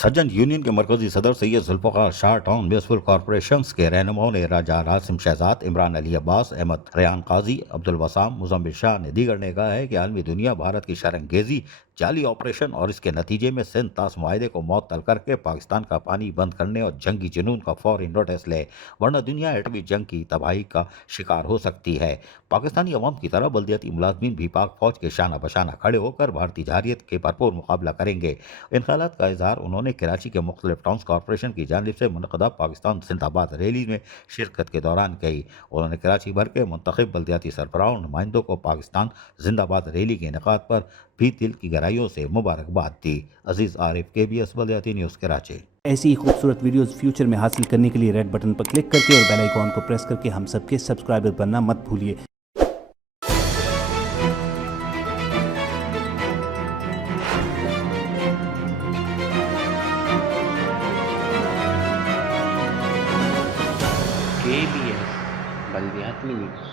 सज्जन union के मरकजी सदर Syed Zulfiqar Shah town municipal corporation के रहनुमाओं ने राजा रासिम शहजाद, इमरान अली अब्बास, अहमद रेहान काजी, अब्दुल वसाम, मुज़म्मिल शाह ने दीगर ने कहा है कि आलमी दुनिया भारत की शरंगेजी, जाली ऑपरेशन और इसके नतीजे में सिंध तास मुआहदे को मअतल करके पाकिस्तान का पानी बंद करने और जंगी जुनून का फौरी नोटिस ले, वरना दुनिया एटमी जंग की तबाही का शिकार हो सकती है। पाकिस्तानी अवाम की तरह बल्दियाती मुलाजमीन भी पाक फौज के शाना बशाना खड़े होकर भारतीय जारियत के भरपूर मुकाबला करेंगे। इन ख्यालात का इजहार उन्होंने कराची के मुख्तलिफ टाउन्स कॉरपोरेशन की जानिब से मुनक़दा पाकिस्तान जिंदाबाद रैली में शिरकत के दौरान कही। उन्होंने कराची भर के मुंतखब बल्दियाती सरबराहों और नुमाइंदों को पाकिस्तान जिंदाबाद रैली के इनेकाद पर भी दिल की गहराइयों से मुबारकबाद दी। अजीज आरिफ, KBS बल्दियाती न्यूज़, कराची। ऐसी ही खूबसूरत वीडियोस फ्यूचर में हासिल करने के लिए रेड बटन पर क्लिक करके और बेल आइकॉन को प्रेस करके हम सबके सब्सक्राइबर बनना मत भूलिए। KBS बल्दियाती न्यूज़।